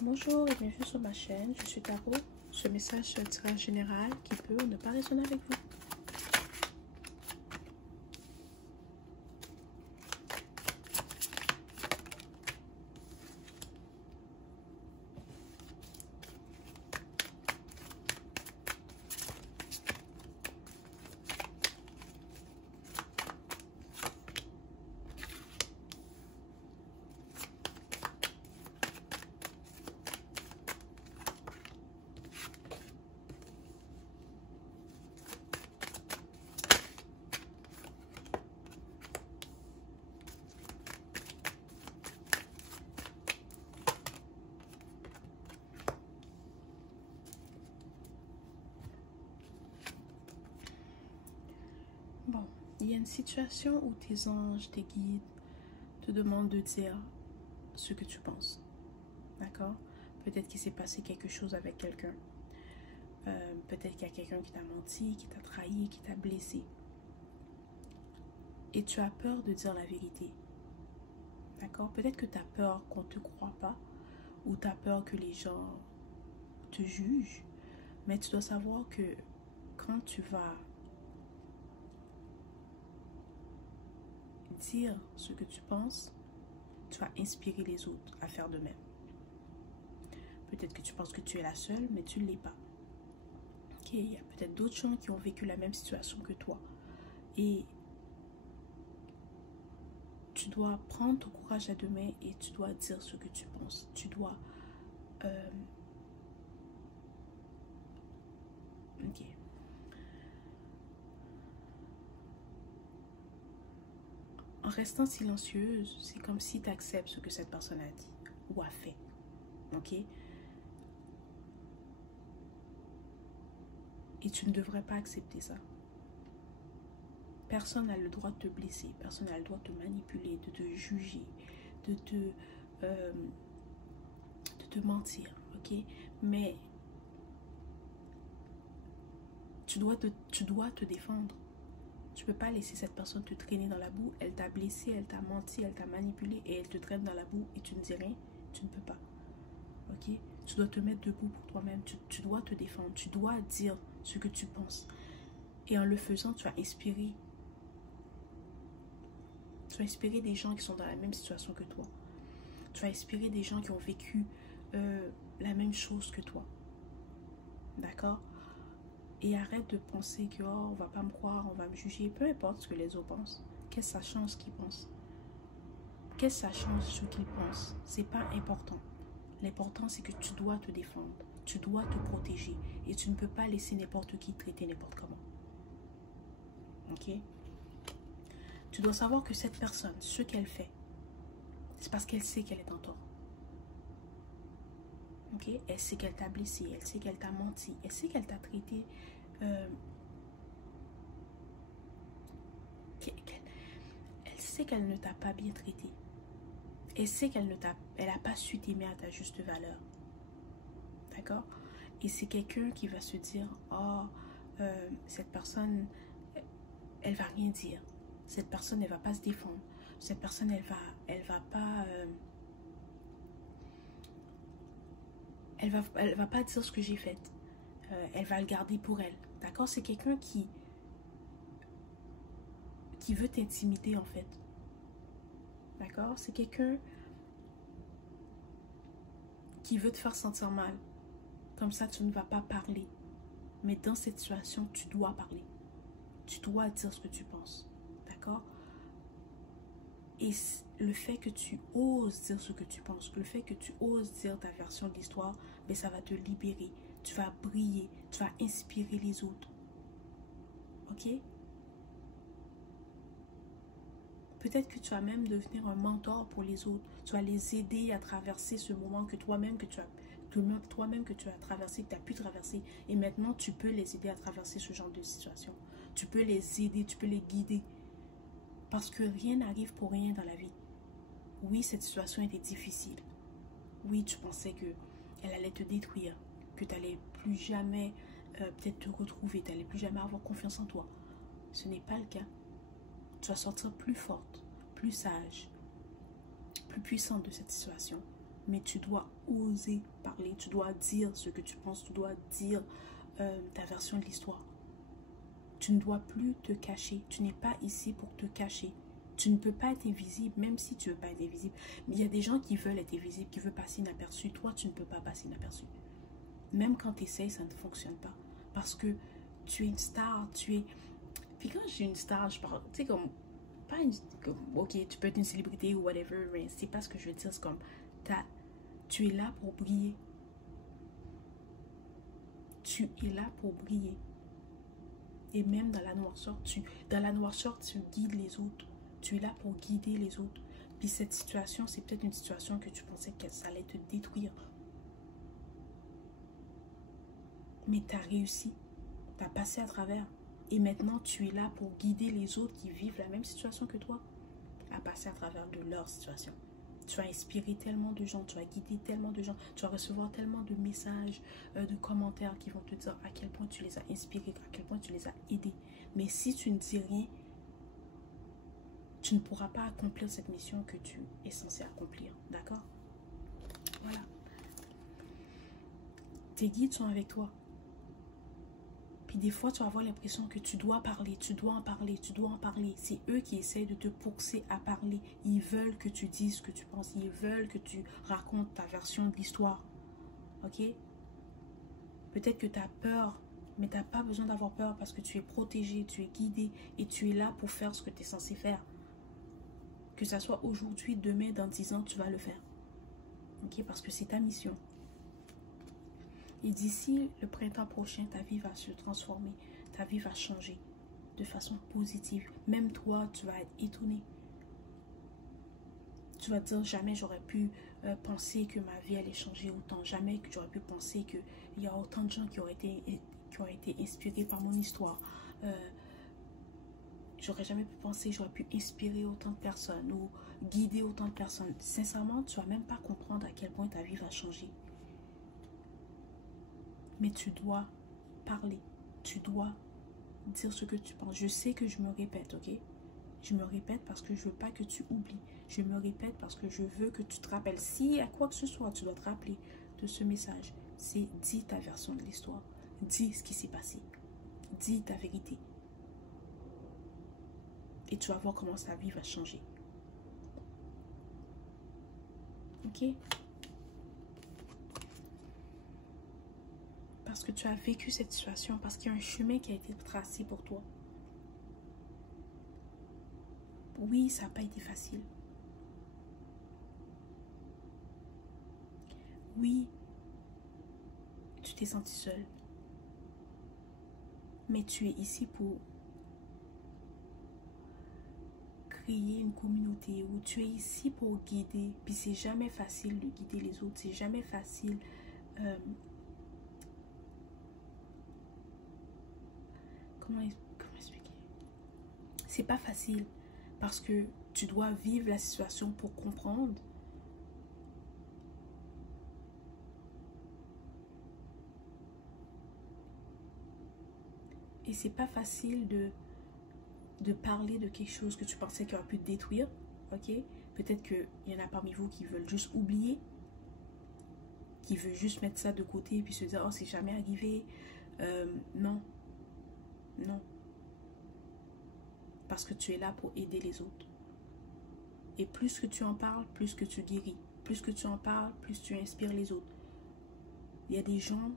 Bonjour et bienvenue sur ma chaîne, je suis Tarot. Ce message sera général qui peut ou ne pas résonner avec vous. Bon, il y a une situation où tes anges, tes guides te demandent de dire ce que tu penses. D'accord? Peut-être qu'il s'est passé quelque chose avec quelqu'un. Peut-être qu'il y a quelqu'un qui t'a menti, qui t'a trahi, qui t'a blessé. Et tu as peur de dire la vérité. D'accord? Peut-être que tu as peur qu'on ne te croie pas. Ou tu as peur que les gens te jugent. Mais tu dois savoir que quand tu vas dire ce que tu penses, tu vas inspirer les autres à faire de même. Peut-être que tu penses que tu es la seule, mais tu ne l'es pas. Ok, il y a peut-être d'autres gens qui ont vécu la même situation que toi. Et tu dois prendre ton courage à deux mains et tu dois dire ce que tu penses. Tu dois... Ok. En restant silencieuse, c'est comme si tu acceptes ce que cette personne a dit ou a fait. Ok? Et tu ne devrais pas accepter ça. Personne n'a le droit de te blesser. Personne n'a le droit de te manipuler, de te juger, de te mentir. Ok? Mais tu dois te défendre. Tu ne peux pas laisser cette personne te traîner dans la boue. Elle t'a blessé, elle t'a menti, elle t'a manipulé et elle te traîne dans la boue et tu ne dis rien. Tu ne peux pas. Ok? Tu dois te mettre debout pour toi-même. Tu dois te défendre. Tu dois dire ce que tu penses. Et en le faisant, tu vas inspirer. Tu vas inspirer des gens qui sont dans la même situation que toi. Tu vas inspirer des gens qui ont vécu la même chose que toi. D'accord? Et arrête de penser que oh, on va pas me croire, on va me juger. Peu importe ce que les autres pensent. Qu'est-ce que ça change ce qu'ils pensent? Qu'est-ce que ça change ce qu'ils pensent? C'est pas important. L'important, c'est que tu dois te défendre. Tu dois te protéger. Et tu ne peux pas laisser n'importe qui traiter n'importe comment. Ok? Tu dois savoir que cette personne, ce qu'elle fait, c'est parce qu'elle sait qu'elle est en tort. Ok? Elle sait qu'elle t'a blessé, elle sait qu'elle t'a menti, elle sait qu'elle t'a traité. Elle sait qu'elle ne t'a pas bien traité. Elle sait qu'elle n'a pas su t'aimer à ta juste valeur. D'accord? Et c'est quelqu'un qui va se dire, oh, cette personne, elle va rien dire. Cette personne, elle va pas se défendre. Cette personne, elle va pas... elle va pas dire ce que j'ai fait. Elle va le garder pour elle. D'accord? C'est quelqu'un qui veut t'intimider en fait. D'accord? C'est quelqu'un qui veut te faire sentir mal. Comme ça, tu ne vas pas parler. Mais dans cette situation, tu dois parler. Tu dois dire ce que tu penses. D'accord? Et le fait que tu oses dire ce que tu penses, le fait que tu oses dire ta version de l'histoire, mais ça va te libérer. Tu vas briller. Tu vas inspirer les autres. Ok? Peut-être que tu vas même devenir un mentor pour les autres. Tu vas les aider à traverser ce moment que toi-même que tu as traversé, que tu as pu traverser. Et maintenant, tu peux les aider à traverser ce genre de situation. Tu peux les aider, tu peux les guider. Parce que rien n'arrive pour rien dans la vie. Oui, cette situation était difficile. Oui, tu pensais qu'elle allait te détruire. Que tu n'allais plus jamais peut-être te retrouver. Tu n'allais plus jamais avoir confiance en toi. Ce n'est pas le cas. Tu vas sortir plus forte, plus sage, plus puissante de cette situation. Mais tu dois oser parler, tu dois dire ce que tu penses, tu dois dire ta version de l'histoire. Tu ne dois plus te cacher, tu n'es pas ici pour te cacher. Tu ne peux pas être invisible, même si tu ne veux pas être invisible. Mais il y a des gens qui veulent être invisibles, qui veulent passer inaperçu. Toi, tu ne peux pas passer inaperçu. Même quand tu essayes, ça ne fonctionne pas. Parce que tu es une star, tu es... Puis quand je suis une star, je parle, tu sais, comme... Pas une... Comme, ok, tu peux être une célébrité ou whatever, mais c'est pas ce que je veux dire. C'est comme... Tu es là pour briller. Tu es là pour briller. Et même dans la noirceur, tu guides les autres. Tu es là pour guider les autres. Puis cette situation, c'est peut-être une situation que tu pensais que ça allait te détruire. Mais tu as réussi. Tu as passé à travers. Et maintenant, tu es là pour guider les autres qui vivent la même situation que toi à passer à travers de leur situation. Tu vas inspirer tellement de gens, tu vas guider tellement de gens, tu vas recevoir tellement de messages, de commentaires qui vont te dire à quel point tu les as inspirés, à quel point tu les as aidés. Mais si tu ne dis rien, tu ne pourras pas accomplir cette mission que tu es censé accomplir. D'accord? Voilà. Tes guides sont avec toi. Puis des fois, tu vas avoir l'impression que tu dois parler, tu dois en parler, tu dois en parler. C'est eux qui essayent de te pousser à parler. Ils veulent que tu dises ce que tu penses. Ils veulent que tu racontes ta version de l'histoire. Ok? Peut-être que tu as peur, mais tu n'as pas besoin d'avoir peur parce que tu es protégé, tu es guidé et tu es là pour faire ce que tu es censé faire. Que ça soit aujourd'hui, demain, dans 10 ans, tu vas le faire. Ok? Parce que c'est ta mission. Et d'ici le printemps prochain, ta vie va se transformer. Ta vie va changer de façon positive. Même toi, tu vas être étonné. Tu vas te dire, jamais j'aurais pu penser que ma vie allait changer autant. Jamais que j'aurais pu penser qu'il y a autant de gens qui auraient été inspirés par mon histoire. J'aurais jamais pu penser, j'aurais pu inspirer autant de personnes ou guider autant de personnes. Sincèrement, tu vas même pas comprendre à quel point ta vie va changer. Mais tu dois parler. Tu dois dire ce que tu penses. Je sais que je me répète, ok? Je me répète parce que je veux pas que tu oublies. Je me répète parce que je veux que tu te rappelles. Si à quoi que ce soit, tu dois te rappeler de ce message. C'est dis ta version de l'histoire. Dis ce qui s'est passé. Dis ta vérité. Et tu vas voir comment ta vie va changer. Ok? Parce que tu as vécu cette situation, parce qu'il y a un chemin qui a été tracé pour toi. Oui, ça n'a pas été facile. Oui, tu t'es senti seule. Mais tu es ici pour créer une communauté, où tu es ici pour guider. Puis c'est jamais facile de guider les autres, c'est jamais facile. Comment expliquer? C'est pas facile parce que tu dois vivre la situation pour comprendre. Et c'est pas facile de parler de quelque chose que tu pensais qui aurait pu te détruire. Ok? Peut-être qu'il y en a parmi vous qui veulent juste oublier, qui veulent juste mettre ça de côté et puis se dire, oh, c'est jamais arrivé. Non. Non. Parce que tu es là pour aider les autres. Et plus que tu en parles, plus que tu guéris. Plus que tu en parles, plus tu inspires les autres. Il y a des gens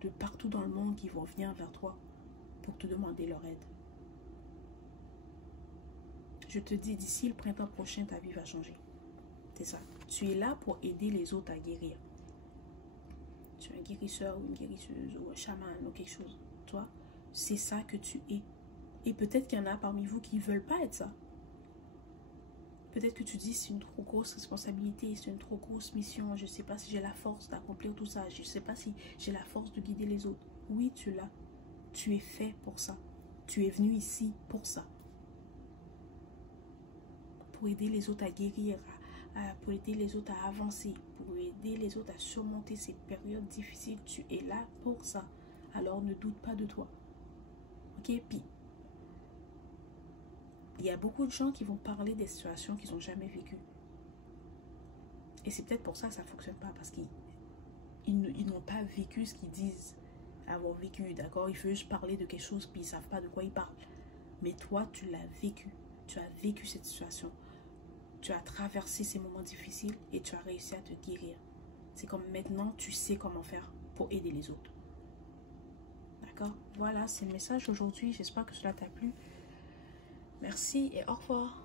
de partout dans le monde qui vont venir vers toi pour te demander leur aide. Je te dis, d'ici le printemps prochain, ta vie va changer. C'est ça. Tu es là pour aider les autres à guérir. Tu es un guérisseur ou une guérisseuse ou un chaman ou quelque chose. Toi, c'est ça que tu es. Et peut-être qu'il y en a parmi vous qui ne veulent pas être ça. Peut-être que tu dis, c'est une trop grosse responsabilité, c'est une trop grosse mission. Je ne sais pas si j'ai la force d'accomplir tout ça. Je ne sais pas si j'ai la force de guider les autres. Oui, tu l'as. Tu es fait pour ça. Tu es venu ici pour ça. Pour aider les autres à guérir, pour aider les autres à avancer, pour aider les autres à surmonter ces périodes difficiles. Tu es là pour ça. Alors ne doute pas de toi. Ok? Puis, il y a beaucoup de gens qui vont parler des situations qu'ils n'ont jamais vécues. Et c'est peut-être pour ça que ça ne fonctionne pas, parce qu'ils n'ont pas vécu ce qu'ils disent avoir vécu, d'accord? Il faut juste parler de quelque chose, puis ils ne savent pas de quoi ils parlent. Mais toi, tu l'as vécu. Tu as vécu cette situation. Tu as traversé ces moments difficiles et tu as réussi à te guérir. C'est comme maintenant, tu sais comment faire pour aider les autres. D'accord? Voilà, c'est le message aujourd'hui. J'espère que cela t'a plu. Merci et au revoir.